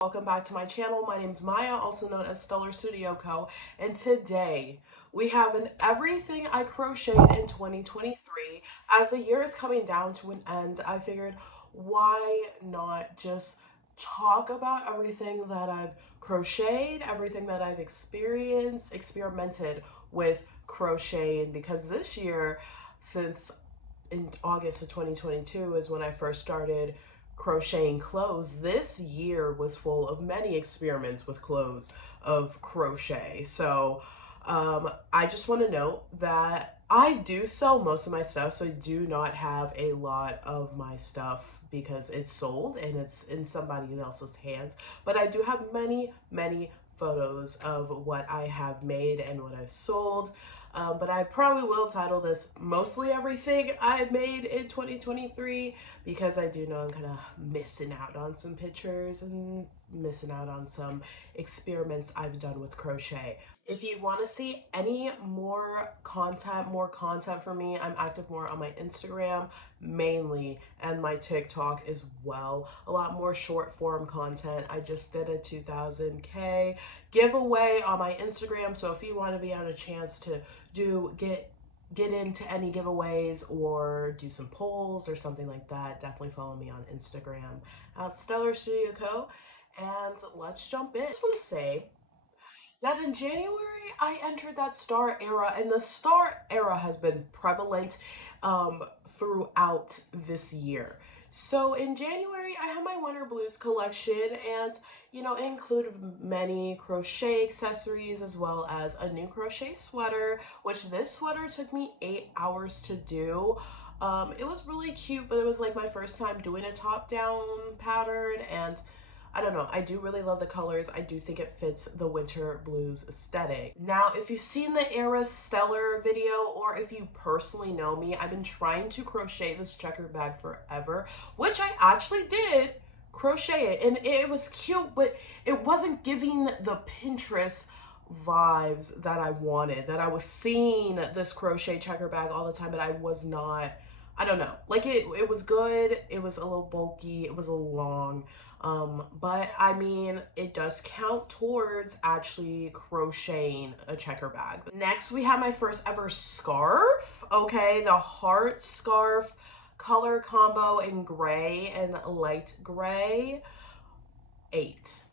Welcome back to my channel. My name is Maya, also known as Stellar Studio Co. And today we have an everything I crocheted in 2023. As the year is coming down to an end, I figured why not just talk about everything that I've crocheted, everything that I've experimented with crocheting, because this year, since in August of 2022 is when I first started crocheting clothes. This year was full of many experiments with clothes of crochet. I just want to note that I do sell most of my stuff, so I do not have a lot of my stuff because it's sold and it's in somebody else's hands. But I do have many photos of what I have made and what I've sold. But I probably will title this mostly everything I made in 2023 because I do know I'm kind of missing out on some pictures and missing out on some experiments I've done with crochet. If you want to see any more content from me, I'm active more on my Instagram mainly and my TikTok as well. A lot more short form content. I just did a 2000K giveaway on my Instagram, so if you want to be on a chance to do get into any giveaways or do some polls or something like that, definitely follow me on Instagram at Stellar Studio Co. And let's jump in. I just want to say that in January I entered that star era, and the star era has been prevalent throughout this year. So in January I had my Winter Blues collection, and it included many crochet accessories as well as a new crochet sweater, which this sweater took me 8 hours to do. It was really cute, but it was like my first time doing a top down pattern, and I don't know, I do really love the colors. I do think it fits the winter blues aesthetic. Now, if you've seen the Era Stellar video, or if you personally know me, I've been trying to crochet this checker bag forever, which I actually did crochet it, and it was cute, but it wasn't giving the Pinterest vibes that I wanted. That I was seeing this crochet checker bag all the time, but I was not, I don't know. Like it was good. It was a little bulky. It was a little long. But I mean, it does count towards actually crocheting a checker bag. Next, we have my first ever scarf. Okay, the heart scarf color combo in gray and light gray. 8.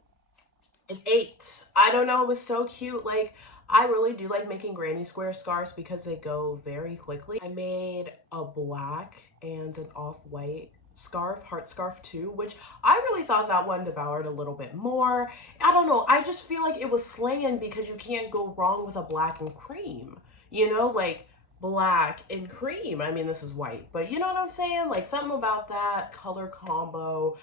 An 8. I don't know, it was so cute. Like, I really do like making granny square scarves because they go very quickly. I made a black and an off-white scarf, heart scarf too, which I really thought that one devoured a little bit more. I don't know, I just feel like it was slaying because you can't go wrong with a black and cream, like black and cream. I mean, this is white, but you know what I'm saying? Like something about that color combo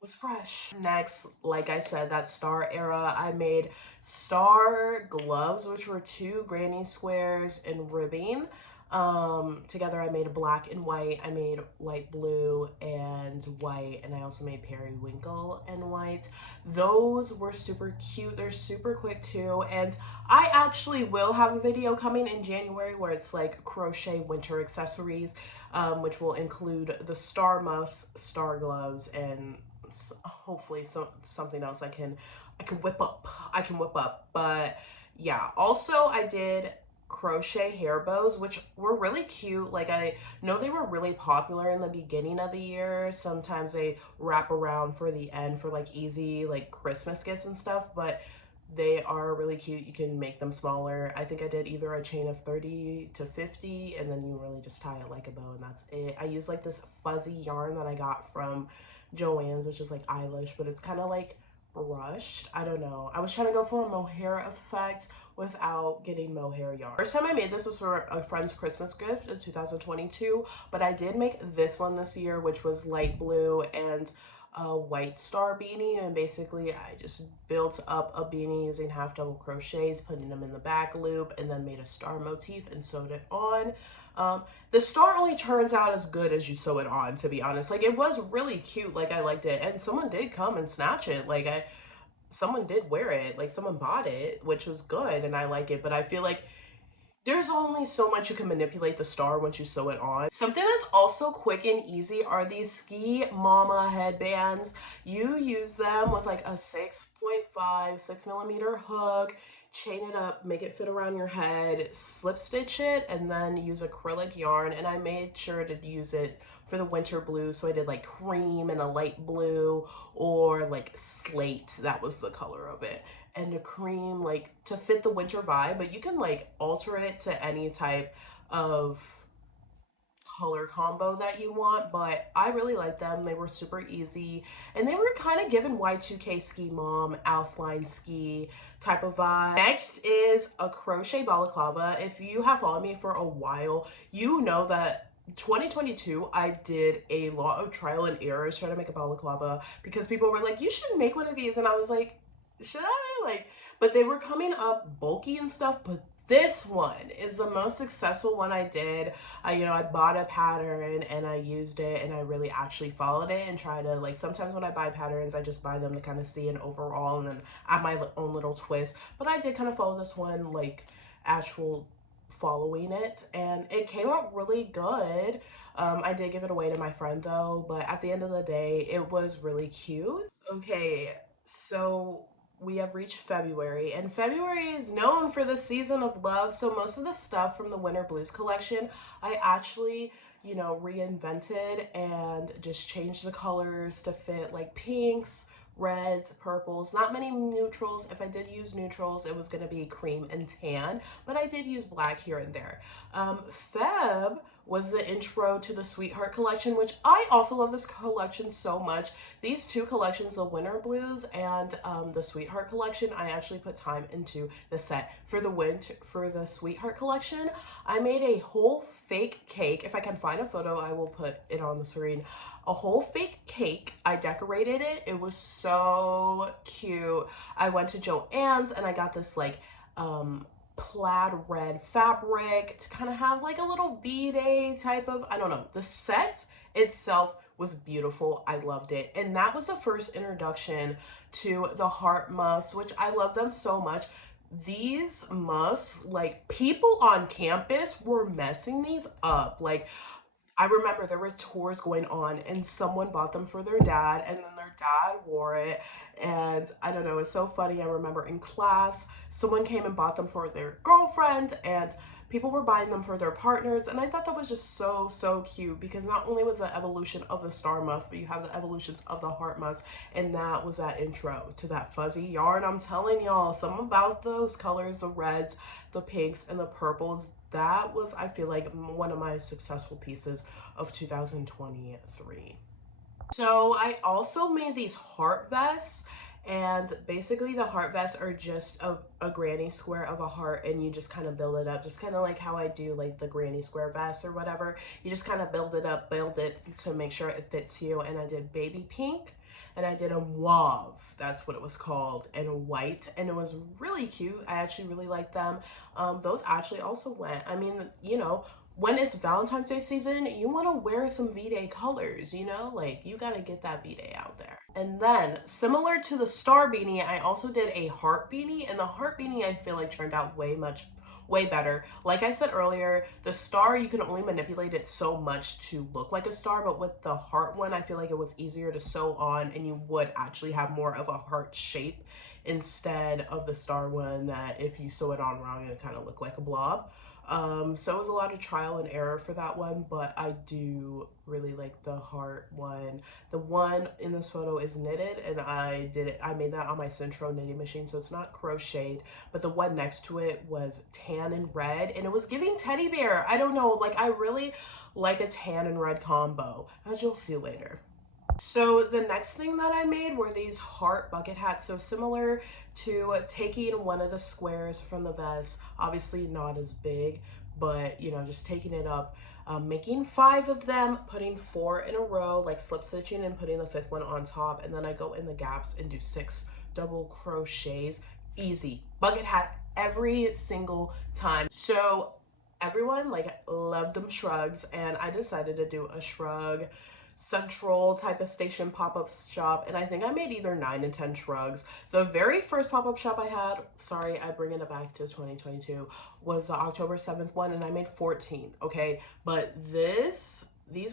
was fresh. Next, like I said, that star era, I made star gloves, which were 2 granny squares and ribbing. Together I made a black and white. I made light blue and white, and I also made periwinkle and white. Those were super cute. They're super quick too, and I actually will have a video coming in January where it's like crochet winter accessories, which will include the star muffs, star gloves, and hopefully something else I can whip up. But yeah, also I did crochet hair bows, which were really cute. Like, I know they were really popular in the beginning of the year. Sometimes they wrap around for the end for like easy like Christmas gifts and stuff, but they are really cute. You can make them smaller. I think I did either a chain of 30 to 50, and then you really just tie it like a bow, and that's it. I use like this fuzzy yarn that I got from Joann's, which is like Eilish, but it's kind of like brushed. I don't know. I was trying to go for a mohair effect without getting mohair yarn. First time I made this was for a friend's Christmas gift in 2022, but I did make this one this year, which was light blue and a white star beanie, and basically I just built up a beanie using half double crochets, putting them in the back loop, and then made a star motif and sewed it on. The star only turns out as good as you sew it on, to be honest. Like, it was really cute. Like, I liked it, and someone did come and snatch it. Like, someone did wear it. Like, someone bought it, which was good, and I like it. But I feel like There's only so much you can manipulate the star once you sew it on. Something that's also quick and easy are these Ski Mama headbands. You use them with like a 6.5, 6 millimeter hook, chain it up, make it fit around your head, slip stitch it, and then use acrylic yarn. And I made sure to use it for the winter blue. So I did like cream and a light blue, or like slate. That was the color of it, and the cream like to fit the winter vibe, but you can like alter it to any type of color combo that you want. But I really like them. They were super easy, and they were kind of given Y2K ski mom, Alpine ski type of vibe. Next is a crochet balaclava. If you have followed me for a while, you know that 2022 I did a lot of trial and errors trying to make a balaclava, because people were like, you should make one of these, and I was like, should I? Like, but they were coming up bulky and stuff. But this one is the most successful one I did. I bought a pattern and I used it, and I really actually followed it and try to, like, sometimes when I buy patterns, I just buy them to kind of see an overall and then add my own little twist. But I did kind of follow this one, like, actual following it, and it came out really good. I did give it away to my friend though, but at the end of the day, it was really cute. Okay, so we have reached February, and February is known for the season of love. So most of the stuff from the Winter Blues collection, I actually, reinvented and just changed the colors to fit like pinks, reds, purples, not many neutrals. If I did use neutrals, it was going to be cream and tan, but I did use black here and there. Feb was the intro to the Sweetheart collection, which I also love this collection so much. These two collections, the Winter Blues and the Sweetheart collection, I actually put time into the set. For the Sweetheart collection, I made a whole fake cake. If I can find a photo, I will put it on the screen. A whole fake cake. I decorated it. It was so cute. I went to Joann's and I got this like plaid red fabric to kind of have like a little V-Day type of, I don't know. The set itself was beautiful. I loved it. And that was the first introduction to the heart muffs, which I love them so much. These muffs, like, people on campus were messing these up. Like, I remember there were tours going on and someone bought them for their dad, and then their dad wore it. And I don't know, it's so funny. I remember in class, someone came and bought them for their girlfriend, and people were buying them for their partners. And I thought that was just so, so cute, because not only was the evolution of the star musk, but you have the evolutions of the heart musk. And that was that intro to that fuzzy yarn. I'm telling y'all, something about those colors, the reds, the pinks, and the purples, that was, I feel like, one of my successful pieces of 2023. So I also made these heart vests, and basically the heart vests are just a granny square of a heart, and you just kind of build it up, just kind of like how I do like the granny square vest or whatever. You just kind of build it up, build it to make sure it fits you. And I did baby pink, and I did a mauve, that's what it was called, and a white, and it was really cute. I actually really like them. Those actually also went, I mean, when it's Valentine's Day season, you want to wear some V-Day colors, like you got to get that V-Day out there. And then, similar to the star beanie, I also did a heart beanie, and the heart beanie I feel like turned out way better. Like I said earlier, the star, you can only manipulate it so much to look like a star, but with the heart one, I feel like it was easier to sew on, and you would actually have more of a heart shape instead of the star one that if you sew it on wrong, it kind of look like a blob. So it was a lot of trial and error for that one, but I do really like the heart one. The one in this photo is knitted, and I made that on my Centro knitting machine, so it's not crocheted, but the one next to it was tan and red, and it was giving teddy bear. I don't know, like, I really like a tan and red combo, as you'll see later. So the next thing that I made were these heart bucket hats. So similar to taking one of the squares from the vest, obviously not as big, but just taking it up, making 5 of them, putting 4 in a row, like slip stitching and putting the 5th one on top. And then I go in the gaps and do 6 double crochets. Easy. Bucket hat every single time. So everyone like loved them shrugs, and I decided to do a shrug central type of station pop-up shop, and I think I made either 9 and 10 shrugs. The very first pop-up shop I had, sorry, I bring it back to 2022, was the October 7th one, and I made 14, okay? But these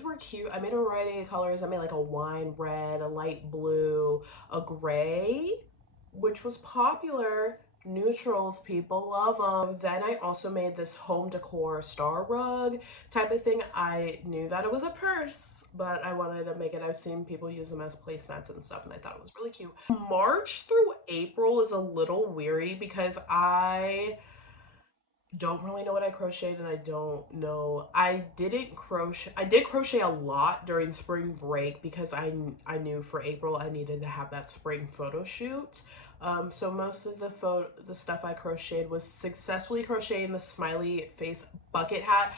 were cute. I made a variety of colors. I made like a wine red, a light blue, a gray, which was popular. Neutrals, people love them. Then I also made this home decor star rug type of thing. I knew that it was a purse, but I wanted to make it. I've seen people use them as placemats and stuff, and I thought it was really cute. March through April is a little weary because I don't really know what I crocheted, and I don't know. I didn't crochet. I did crochet a lot during spring break because I knew for April I needed to have that spring photo shoot. So most of the stuff I crocheted was successfully crocheting the smiley face bucket hat.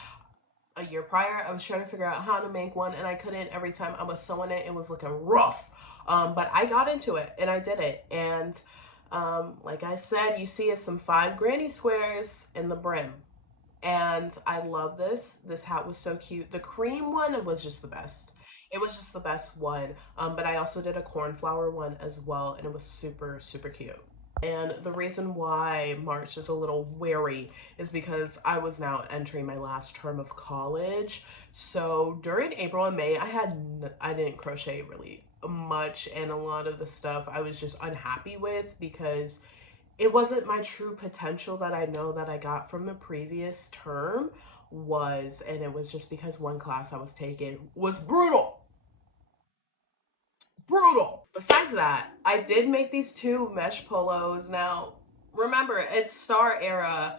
A year prior, I was trying to figure out how to make one, and I couldn't. Every time I was sewing it, it was looking rough. But I got into it and I did it, and like I said, you see it's some 5 granny squares in the brim. And I love this. This hat was so cute. The cream one was just the best. It was just the best one. But I also did a cornflower one as well, and it was super, super cute. And the reason why March is a little wary is because I was now entering my last term of college. So during April and May, I didn't crochet really much, and a lot of the stuff I was just unhappy with because it wasn't my true potential that I know that I got from the previous term was, and it was just because one class I was taking was brutal. Brutal. Besides that, I did make these 2 mesh polos. Now, remember, it's star era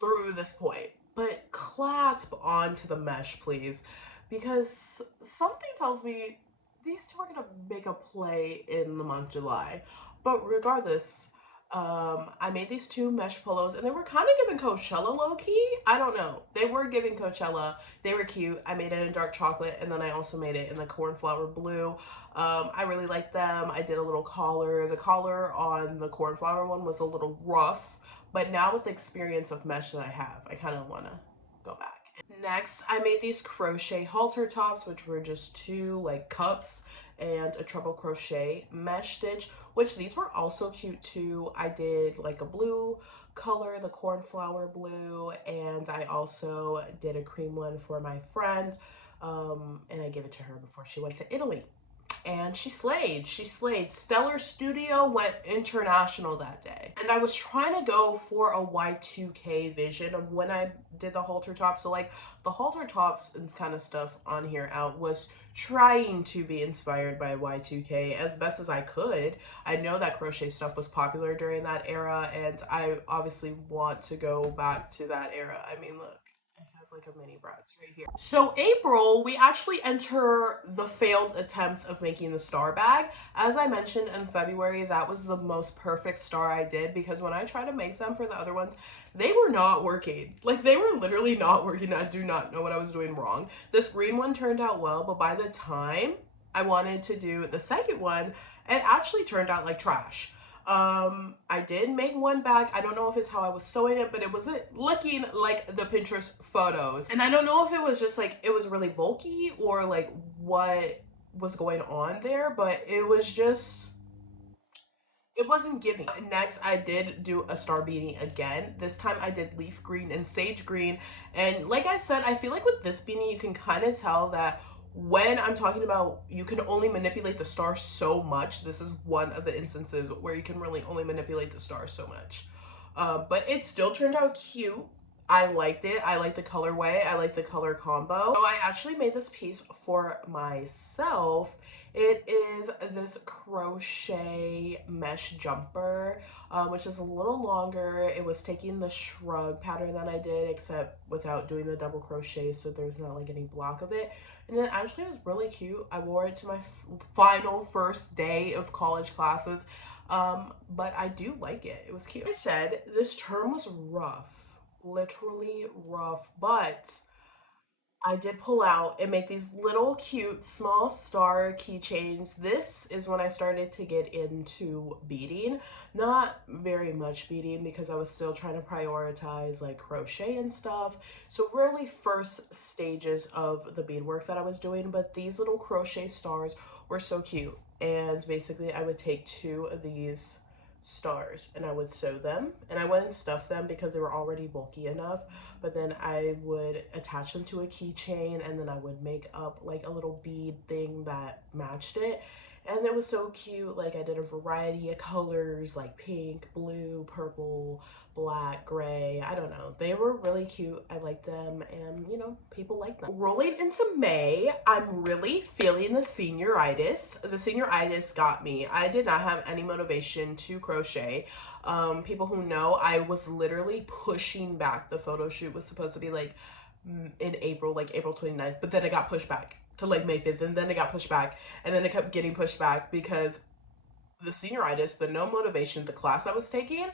through this point, but clasp onto the mesh, please, because something tells me these 2 are gonna make a play in the month July. But regardless, I made these 2 mesh polos, and they were kind of giving Coachella low key. I don't know. They were giving Coachella. They were cute. I made it in dark chocolate, and then I also made it in the cornflower blue. I really liked them. I did a little collar. The collar on the cornflower one was a little rough, but now with the experience of mesh that I have, I kind of want to go back. Next, I made these crochet halter tops, which were just 2 like cups and a treble crochet mesh stitch, which these were also cute too. I did like a blue color, the cornflower blue, and I also did a cream one for my friend, and I gave it to her before she went to Italy. And she slayed. She slayed. Stellar Studio went international that day. And I was trying to go for a Y2K vision of when I did the halter tops. So like the halter tops and kind of stuff on here out was trying to be inspired by Y2K as best as I could. I know that crochet stuff was popular during that era, and I obviously want to go back to that era. I mean, look, like a mini Bratz right here. So April, we actually enter the failed attempts of making the star bag. As I mentioned in February, that was the most perfect star I did because when I tried to make them for the other ones, they were not working. Like they were literally not working. I do not know what I was doing wrong. This green one turned out well, but by the time I wanted to do the second one, it actually turned out like trash. I did make one bag. I don't know if it's how I was sewing it, but it wasn't looking like the Pinterest photos. And I don't know if it was just like, it was really bulky or like what was going on there, but it was just, it wasn't giving. Next, I did do a star beanie again. This time I did leaf green and sage green. And like I said, I feel like with this beanie, you can kind of tell that when I'm talking about you can only manipulate the star so much, this is one of the instances where you can really only manipulate the star so much. But it still turned out cute. I liked it. I like the colorway. I like the color combo. So I actually made this piece for myself. It is this crochet mesh jumper, which is a little longer. It was taking the shrug pattern that I did, except without doing the double crochet, so there's not like any block of it. And it actually was really cute. I wore it to my final first day of college classes, but I do like it. It was cute. Like I said, this term was rough, literally rough, but I did pull out and make these little cute small star keychains. This is when I started to get into beading. Not very much beading because I was still trying to prioritize like crochet and stuff. So really first stages of the beadwork that I was doing, but these little crochet stars were so cute. And basically I would take two of these stars and I would sew them and I wouldn't stuff them because they were already bulky enough, but then I would attach them to a keychain and then I would make up like a little bead thing that matched it. And it was so cute. Like I did a variety of colors like pink, blue, purple, black, gray. I don't know. They were really cute. I liked them and people like them. Rolling into May, I'm really feeling the senioritis. The senioritis got me. I did not have any motivation to crochet. People who know, I was literally pushing back. The photo shoot was supposed to be like in April, like April 29th, but then it got pushed back to like May 5th, and then it got pushed back, and then it kept getting pushed back because the senioritis, the no motivation, the class I was taking,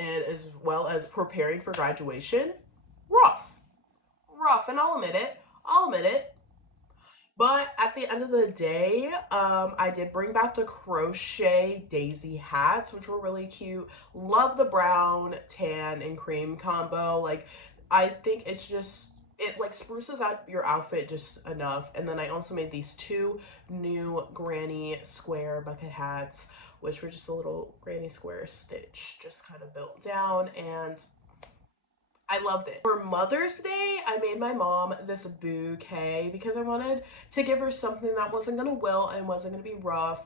and as well as preparing for graduation, rough. Rough, and I'll admit it. I'll admit it. But at the end of the day, I did bring back the crochet daisy hats, which were really cute. Love the brown, tan, and cream combo. Like, I think it's just, it like spruces out your outfit just enough. And then I also made these two new granny square bucket hats, which were just a little granny square stitch, just kind of built down. And I loved it. For Mother's Day, I made my mom this bouquet because I wanted to give her something that wasn't gonna wilt and wasn't gonna be rough.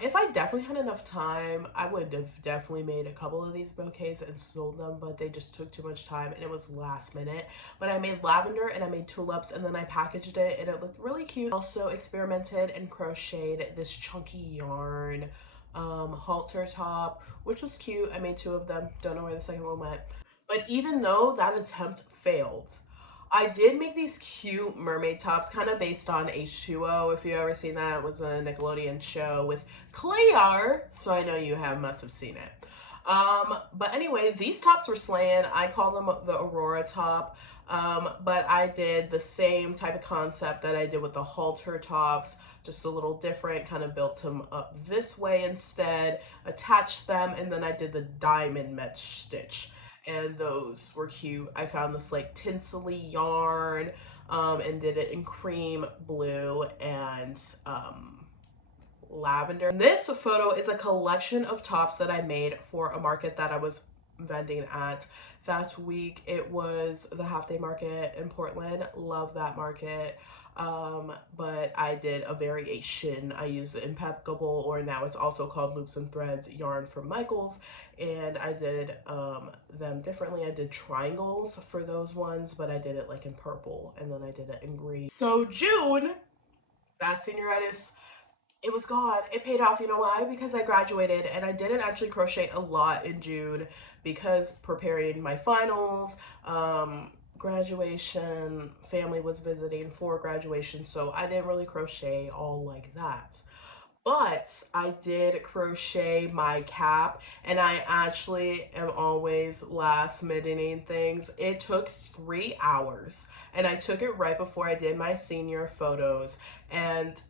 If I definitely had enough time, I would have definitely made a couple of these bouquets and sold them, but they just took too much time and it was last minute. But I made lavender and I made tulips and then I packaged it and it looked really cute. Also experimented and crocheted this chunky yarn halter top, which was cute. I made two of them. Don't know where the second one went. But even though that attempt failed, I did make these cute mermaid tops kind of based on H2O. If you've ever seen that, it was a Nickelodeon show with Clear, so I know you must have seen it. But anyway, these tops were slaying. I call them the Aurora top. But I did the same type of concept that I did with the halter tops, just a little different, kind of built them up this way instead, attached them, and then I did the diamond mesh stitch. And those were cute. I found this like tinselly yarn and did it in cream, blue, and lavender. This photo is a collection of tops that I made for a market that I was vending at that week. It was the half day market in Portland. Love that market. But I did a variation. I used the impeccable, or now it's also called loops and threads, yarn from Michaels, and I did them differently. I did triangles for those ones, but I did it like in purple, and then I did it in green. So June, that senioritis, it was gone. It paid off. You know why? Because I graduated and I didn't actually crochet a lot in June because preparing my finals, graduation, family was visiting for graduation, so I didn't really crochet all like that. But I did crochet my cap, and I actually am always last minuting things. It took 3 hours, and I took it right before I did my senior photos, and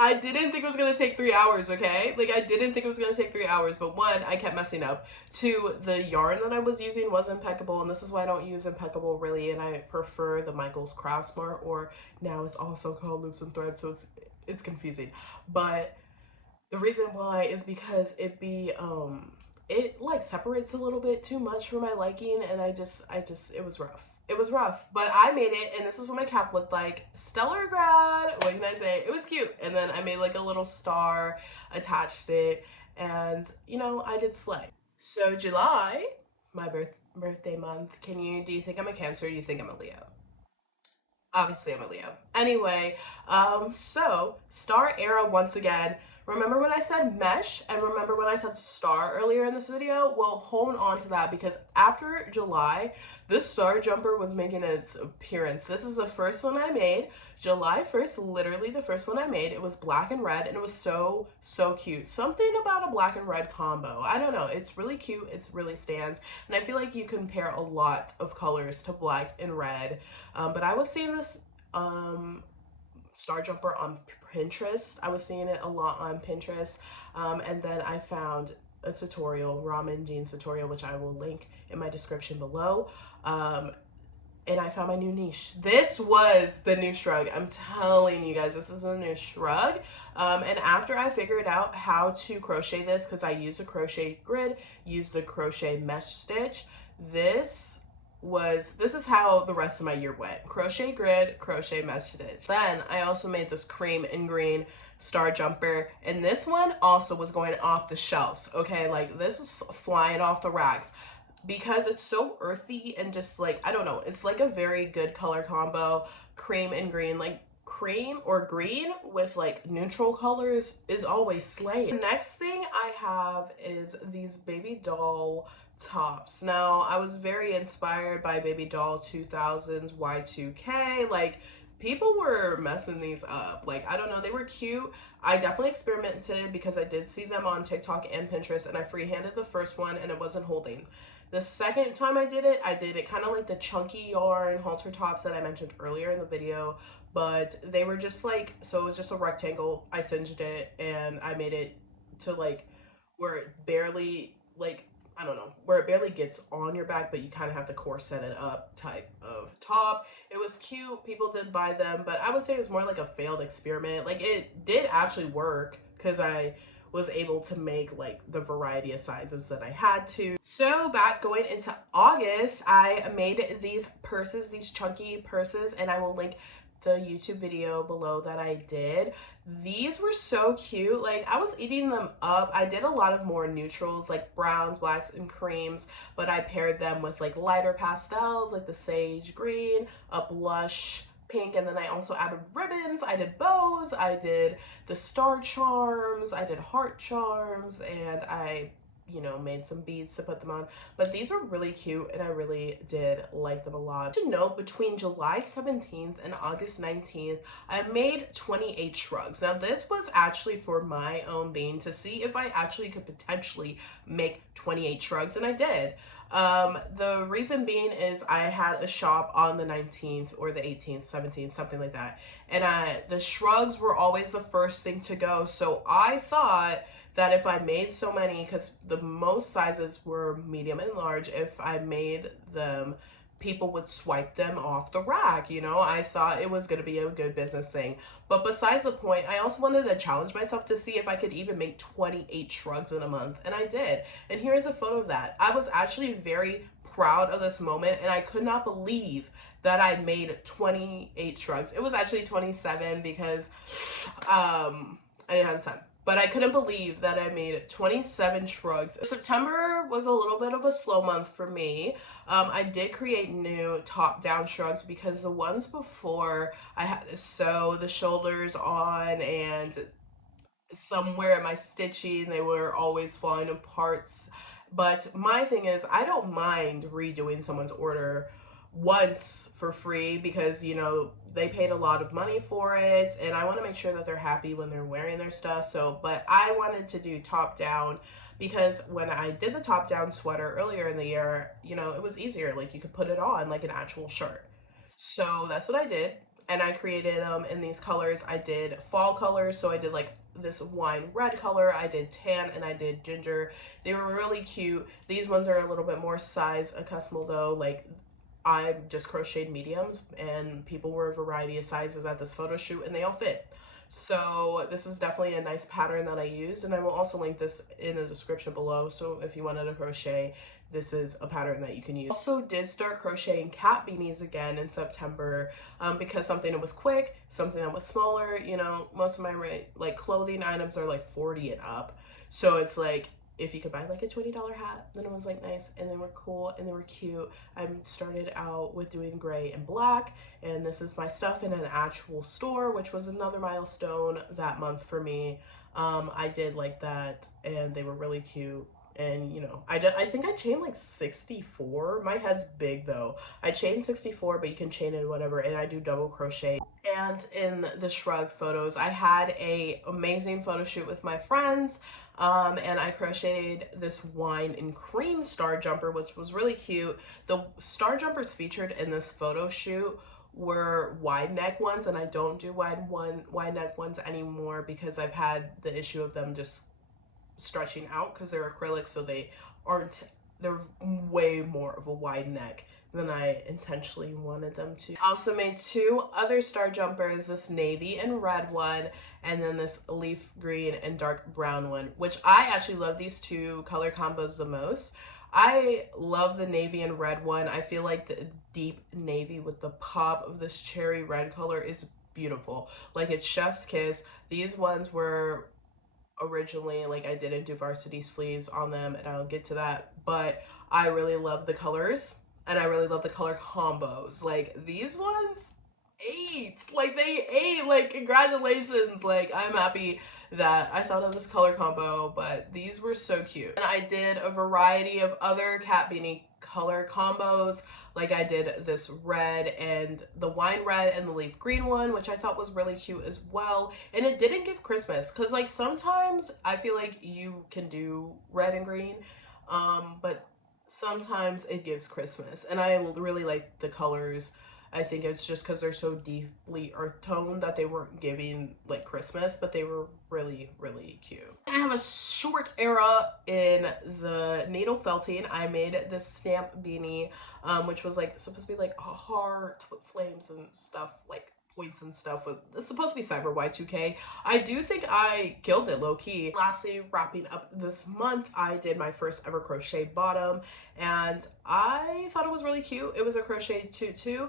I didn't think it was gonna take 3 hours, okay? Like, I didn't think it was gonna take 3 hours, but one, I kept messing up. Two, the yarn that I was using was impeccable, and this is why I don't use impeccable really, and I prefer the Michaels Craftsmart, or now it's also called Loops and Threads, so it's confusing. But the reason why is because it like separates a little bit too much for my liking, and it was rough. It was rough, but I made it, and this is what my cap looked like. Stellar grad, what can I say? It was cute. And then I made like a little star, attached it, and I did slay. So July, my birthday month. Do you think I'm a Cancer, or do you think I'm a Leo? Obviously I'm a Leo. Anyway, so Star Era once again, Remember when I said mesh and remember when I said star earlier in this video? Well, hold on to that because after July, this star jumper was making its appearance. This is the first one I made. July 1st, literally the first one I made. It was black and red and it was so, so cute. Something about a black and red combo. I don't know. It's really cute. It really stands. And I feel like you can pair a lot of colors to black and red. But I was seeing this star jumper on Pinterest. I was seeing it a lot on Pinterest. And then I found a tutorial, ramen jeans tutorial, which I will link in my description below. And I found my new niche. This was the new shrug. I'm telling you guys, this is a new shrug. And after I figured out how to crochet this, because I used a crochet grid, used the crochet mesh stitch, this is how the rest of my year went. Crochet grid, crochet mesh stitch. Then I also made this cream and green star jumper, and this one also was going off the shelves. Okay, like this was flying off the racks because it's so earthy and just like, I don't know, it's like a very good color combo. Cream and green, like cream or green with like neutral colors is always slaying. The next thing I have is these baby doll tops. Now, I was very inspired by baby doll 2000s Y2K. Like, people were messing these up. Like, I don't know, they were cute. I definitely experimented because I did see them on TikTok and Pinterest, and I freehanded the first one and it wasn't holding. The second time I did it kind of like the chunky yarn halter tops that I mentioned earlier in the video, but they were just like, so it was just a rectangle. I singed it and I made it to like where it barely, like, I don't know, where it barely gets on your back, but you kind of have to corset it up type of top. It was cute. People did buy them, but I would say it was more like a failed experiment. Like, it did actually work because I was able to make like the variety of sizes that I had to. So back going into August, I made these purses, these chunky purses, and I will link the YouTube video below that I did. These were so cute. Like, I was eating them up. I did a lot of more neutrals like browns, blacks, and creams, but I paired them with like lighter pastels like the sage green, a blush pink, and then I also added ribbons. I did bows, I did the star charms, I did heart charms, and I, you know, made some beads to put them on. But these are really cute and I really did like them a lot. To note, between July 17th and August 19th, I made 28 shrugs. Now, this was actually for my own being to see if I actually could potentially make 28 shrugs, and I did. The reason being is I had a shop on the 19th or the 18th, 17th, something like that. And the shrugs were always the first thing to go. So I thought that if I made so many, because the most sizes were medium and large, if I made them, people would swipe them off the rack. You know, I thought it was going to be a good business thing. But besides the point, I also wanted to challenge myself to see if I could even make 28 shrugs in a month, and I did. And here's a photo of that. I was actually very proud of this moment, and I could not believe that I made 28 shrugs. It was actually 27 because I didn't have the time. But I couldn't believe that I made 27 shrugs. September was a little bit of a slow month for me. I did create new top-down shrugs because the ones before I had to sew the shoulders on, and somewhere in my stitching they were always falling apart. But my thing is, I don't mind redoing someone's order once for free because, you know, they paid a lot of money for it and I want to make sure that they're happy when they're wearing their stuff. So, but I wanted to do top down because when I did the top down sweater earlier in the year, you know, it was easier. Like, you could put it on like an actual shirt. So that's what I did. And I created them in these colors. I did fall colors. So I did like this wine red color, I did tan, and I did ginger. They were really cute. These ones are a little bit more size accessible though. Like, I just crocheted mediums and people were a variety of sizes at this photo shoot and they all fit. So this was definitely a nice pattern that I used, and I will also link this in the description below. So if you wanted to crochet, this is a pattern that you can use. Also did start crocheting cat beanies again in September because something that was quick, something that was smaller. You know, most of my like clothing items are like 40 and up. So it's like, if you could buy like a $20 hat. Then it was like nice, and they were cool and they were cute. I started out with doing gray and black, and this is my stuff in an actual store, which was another milestone that month for me. I did like that, and they were really cute. And you know, I think I chained like 64. My head's big though. I chained 64, but you can chain it whatever, and I do double crochet. And in the shrug photos, I had a amazing photo shoot with my friends, and I crocheted this wine and cream star jumper, which was really cute. The star jumpers featured in this photo shoot were wide neck ones, and I don't do wide neck ones anymore because I've had the issue of them just stretching out because they're acrylic, so they're way more of a wide neck than I intentionally wanted them to. I also made two other star jumpers, this navy and red one, and then this leaf green and dark brown one, which I actually love these two color combos the most. I love the navy and red one. I feel like the deep navy with the pop of this cherry red color is beautiful. Like, it's chef's kiss. These ones were originally, like, I didn't do varsity sleeves on them, and I'll get to that, but I really love the colors, and I really love the color combos. Like, these ones ate, like, they ate, like, congratulations. Like, I'm happy that I thought of this color combo, but these were so cute. And I did a variety of other cat beanie color combos. Like, I did this red and the wine red and the leaf green one, which I thought was really cute as well. And it didn't give Christmas, because like sometimes I feel like you can do red and green, but sometimes it gives Christmas. And I really like the colors. I think it's just because they're so deeply earth toned that they weren't giving like Christmas, but they were really, really cute. I have a short era in the needle felting. I made this stamp beanie, which was like supposed to be like a heart with flames and stuff, like points and stuff. With it's supposed to be Cyber Y2K. I do think I killed it low key. Lastly, wrapping up this month, I did my first ever crochet bottom, and I thought it was really cute. It was a crochet tutu.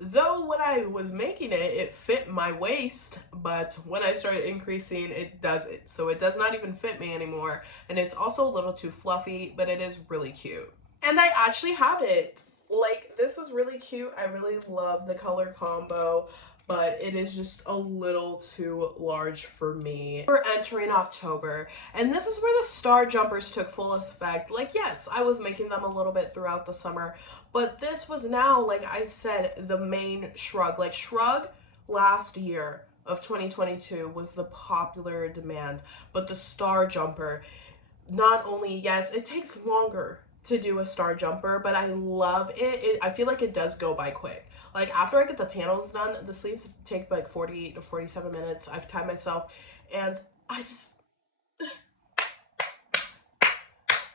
Though when I was making it, it fit my waist, but when I started increasing, it doesn't. So it does not even fit me anymore. And it's also a little too fluffy, but it is really cute. And I actually have it. Like, this was really cute. I really love the color combo, but it is just a little too large for me. We're entering October, and this is where the star jumpers took full effect. Like, yes, I was making them a little bit throughout the summer, but this was now, like I said, the main shrug. Like, shrug last year of 2022 was the popular demand, but the star jumper, not only, yes, it takes longer to do a star jumper, but I love it. I feel like it does go by quick. Like, after I get the panels done, the sleeves take like 40 to 47 minutes. I've timed myself, and I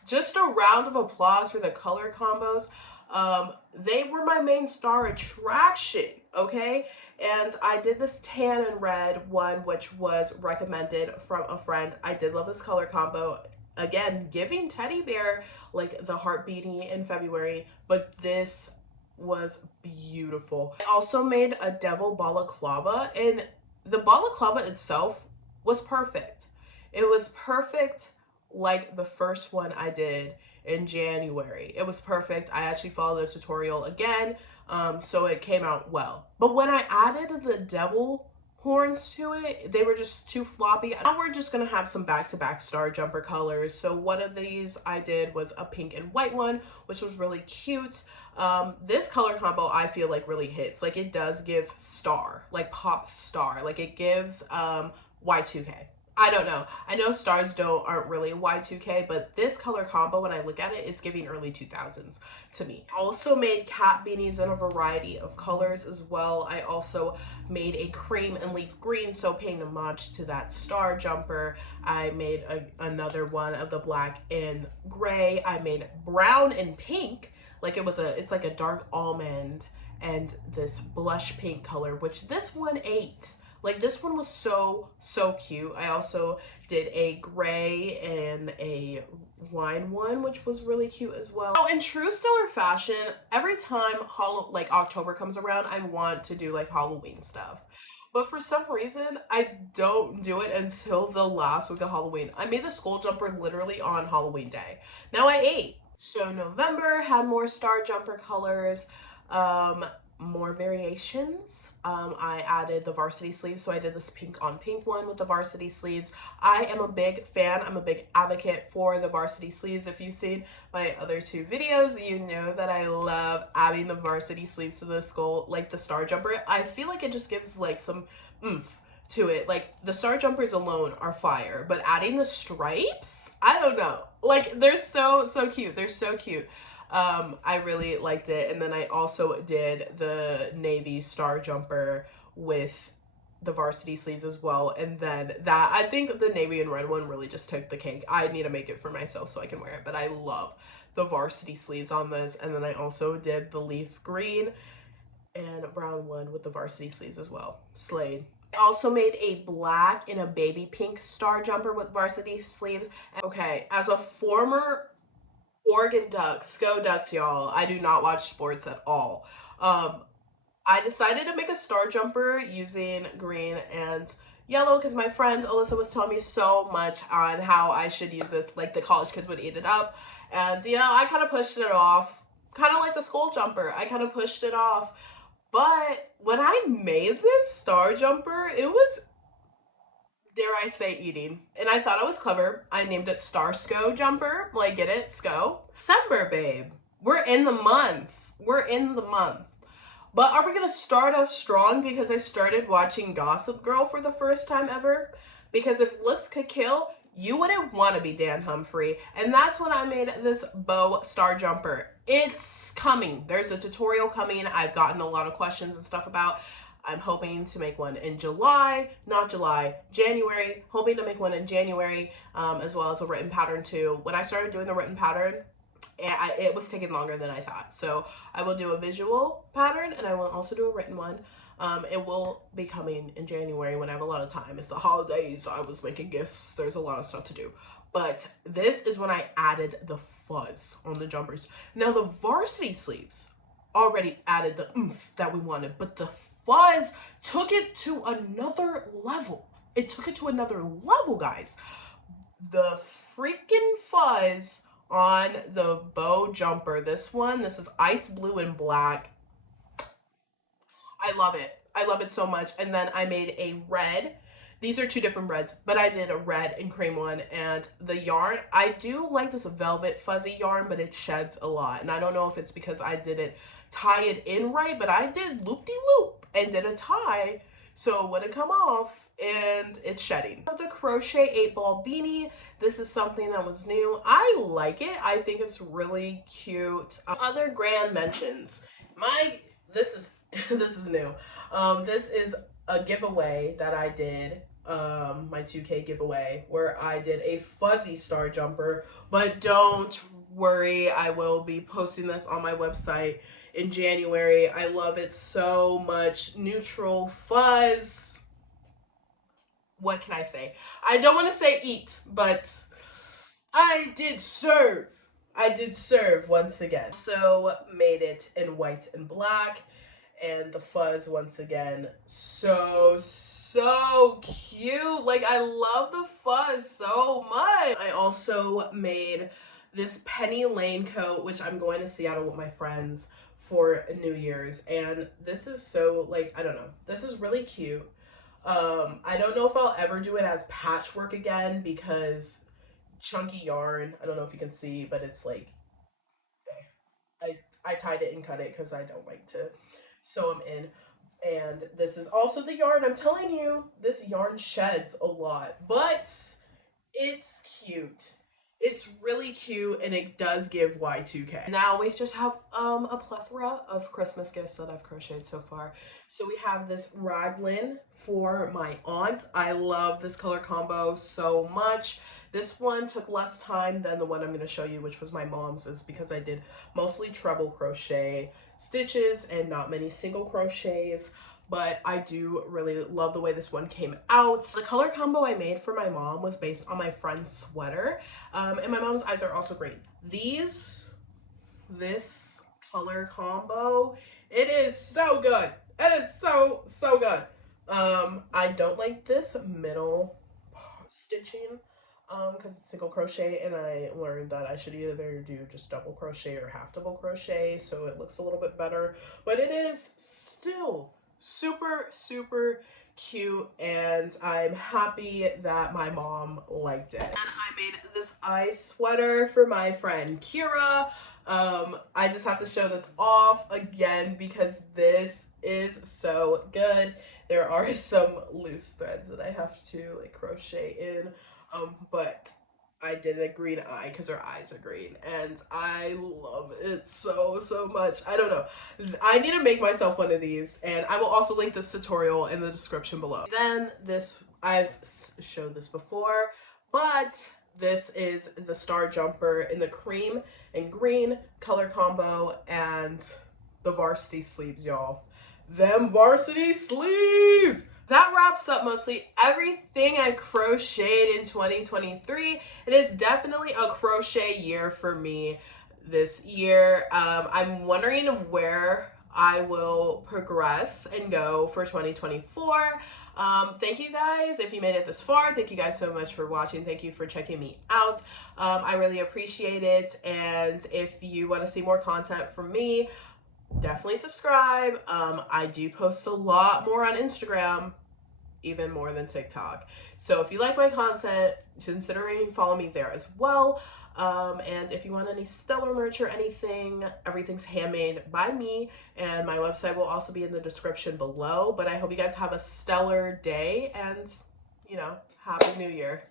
just a round of applause for the color combos. They were my main star attraction, okay? And I did this tan and red one, which was recommended from a friend. I did love this color combo. Again, giving teddy bear, like the heart beating in February, but this was beautiful. I also made a devil balaclava, and the balaclava itself was perfect. It was perfect, like the first one I did in January. It was perfect. I actually followed the tutorial again, so it came out well. But when I added the devil horns to it, they were just too floppy. Now we're just gonna have some back-to-back star jumper colors. So one of these I did was a pink and white one, which was really cute. This color combo I feel like really hits. Like, it does give star, like pop star. Like, it gives Y2K. I don't know. I know stars aren't really Y2K, but this color combo, when I look at it, it's giving early 2000s to me. Also made cat beanies in a variety of colors as well. I also made a cream and leaf green, so paying homage to that star jumper. I made another one of the black and gray. I made brown and pink. Like, it's like a dark almond and this blush pink color, which this one ate. Like, this one was so cute. I also did a gray and a wine one, which was really cute as well. Oh, in true Stellar fashion, every time like October comes around, I want to do like Halloween stuff. But for some reason, I don't do it until the last week of Halloween. I made the skull jumper literally on Halloween day. Now I ate. So November had more star jumper colors, um, more variations. I added the varsity sleeves, so I did this pink on pink one with the varsity sleeves. I am a big fan. I'm a big advocate for the varsity sleeves. If you've seen my other two videos, you know that I love adding the varsity sleeves to the skull, like the star jumper. I feel like it just gives like some oomph to it. Like the star jumpers alone are fire, but adding the stripes, I don't know. Like they're so cute. They're so cute. I really liked it. And then I also did the navy star jumper with the varsity sleeves as well. And then that, I think the navy and red one really just took the cake. I need to make it for myself so I can wear it, but I love the varsity sleeves on this. And then I also did the leaf green and a brown one with the varsity sleeves as well. Slayed. I also made a black and a baby pink star jumper with varsity sleeves. Okay, as a former Oregon Ducks, go Ducks, y'all. I do not watch sports at all. I decided to make a star jumper using green and yellow because my friend Alyssa was telling me so much on how I should use this, like the college kids would eat it up. And, you know, I kind of pushed it off, kind of like the school jumper. I kind of pushed it off. But when I made this star jumper, it was, dare I say, eating. And I thought I was clever. I named it Star Sco Jumper. Like, get it? Sco. December, babe. We're in the month. We're in the month. But are we going to start off strong because I started watching Gossip Girl for the first time ever? Because if looks could kill, you wouldn't want to be Dan Humphrey. And that's when I made this bow star jumper. It's coming. There's a tutorial coming. I've gotten a lot of questions and stuff about. I'm hoping to make one in July, not July, January. Hoping to make one in January, as well as a written pattern too. When I started doing the written pattern, it was taking longer than I thought. So I will do a visual pattern and I will also do a written one. It will be coming in January when I have a lot of time. It's the holidays. I was making gifts. There's a lot of stuff to do. But this is when I added the fuzz on the jumpers. Now the varsity sleeves already added the oomph that we wanted, but the fuzz took it to another level. It took it to another level, guys. The freaking fuzz on the bow jumper. This is ice blue and black. I love it. I love it so much. And then I made a red. These are two different reds, but I did a red and cream one. And the yarn, I do like this velvet fuzzy yarn, but it sheds a lot. And I don't know if it's because I didn't tie it in right, but I did loop-de-loop and did a tie so it wouldn't come off, and it's shedding. The crochet 8-ball beanie. This is something that was new. I like it. I think it's really cute. Other grand mentions. This is this is new. This is a giveaway that I did, my 2K giveaway, where I did a fuzzy star jumper, but don't worry, I will be posting this on my website in January. I love it so much. Neutral fuzz. What can I say? I don't want to say eat, but I did serve. I did serve once again. So made it in white and black. And the fuzz once again, so cute. Like, I love the fuzz so much. I also made this Penny Lane coat, which I'm going to Seattle with my friends for New Year's, and this is so, like, I don't know, this is really cute. I don't know if I'll ever do it as patchwork again because chunky yarn, I don't know if you can see, but it's like, I tied it and cut it because I don't like to sew them in. And this is also the yarn. I'm telling you, this yarn sheds a lot, but it's cute. It's really cute, and it does give Y2K. Now we just have a plethora of Christmas gifts that I've crocheted so far. So we have this raglan for my aunt. I love this color combo so much. This one took less time than the one I'm going to show you, which was my mom's, is because I did mostly treble crochet stitches and not many single crochets. But I do really love the way this one came out. The color combo I made for my mom was based on my friend's sweater. And my mom's eyes are also green. This color combo, it is so good. It is so good. I don't like this middle stitching because it's single crochet, and I learned that I should either do just double crochet or half double crochet so it looks a little bit better, but it is still super cute, and I'm happy that my mom liked it. And I made this eye sweater for my friend Kira. I just have to show this off again because this is so good. There are some loose threads that I have to like crochet in, but I did a green eye because her eyes are green, and I love it so much. I don't know. I need to make myself one of these, and I will also link this tutorial in the description below. Then this, I've showed this before, but this is the star jumper in the cream and green color combo, and the varsity sleeves, y'all. Them varsity sleeves! That wraps up mostly everything I crocheted in 2023. It is definitely a crochet year for me this year. I'm wondering where I will progress and go for 2024. Thank you guys if you made it this far. Thank you guys so much for watching. Thank you for checking me out. I really appreciate it. And if you want to see more content from me, definitely subscribe. I do post a lot more on Instagram, even more than TikTok. So if you like my content, considering follow me there as well. And if you want any stellar merch or anything, everything's handmade by me, and my website will also be in the description below. But I hope you guys have a stellar day, and Happy New Year.